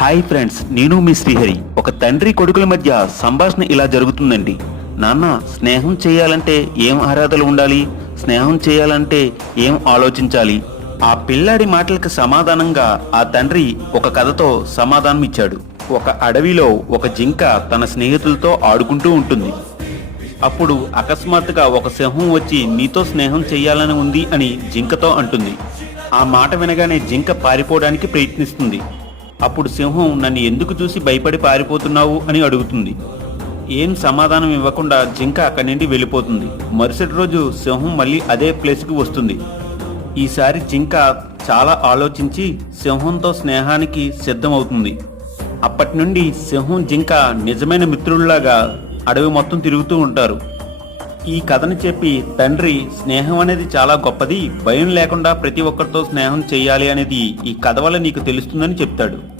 Hi friends, నేను మీ శ్రీహరి. ఒక తండ్రి కొడుకుల మధ్య సంభాషణ ఇలా జరుగుతుందండి. నాన్న, స్నేహం చేయాలంటే ఏం అర్హతలు ఉండాలి? స్నేహం చేయాలంటే ఏం ఆలోచించాలి? ఆ పిల్లాడి మాటలకు సమాధానంగా ఆ తండ్రి ఒక కథతో సమాధానం ఇచ్చాడు. ఒక అడవిలో ఒక జింక తన స్నేహితులతో ఆడుకుంటూ ఉంటుంది. అప్పుడు అకస్మాత్తుగా ఒక సింహం వచ్చి నీతో స్నేహం చేయాలని ఉంది అని జింకతో అంటుంది. ఆ మాట వినగానే జింక పారిపోవడానికి ప్రయత్నిస్తుంది. అప్పుడు సింహం నన్ను ఎందుకు చూసి భయపడి పారిపోతున్నావు అని అడుగుతుంది. ఏం సమాధానం ఇవ్వకుండా జింక అక్కడి నుండి వెళ్ళిపోతుంది. మరుసటి రోజు సింహం మళ్ళీ అదే ప్లేస్కి వస్తుంది. ఈసారి జింక చాలా ఆలోచించి సింహంతో స్నేహానికి సిద్ధమవుతుంది. అప్పటి నుండి సింహం జింక నిజమైన మిత్రుల్లాగా అడవి మొత్తం తిరుగుతూ ఉంటారు. ఈ కథను చెప్పి తండ్రి స్నేహం అనేది చాలా గొప్పది, భయం లేకుండా ప్రతి ఒక్కరితో స్నేహం చేయాలి అనేది ఈ కథ వల్ల నీకు తెలుస్తుందని చెప్తాడు.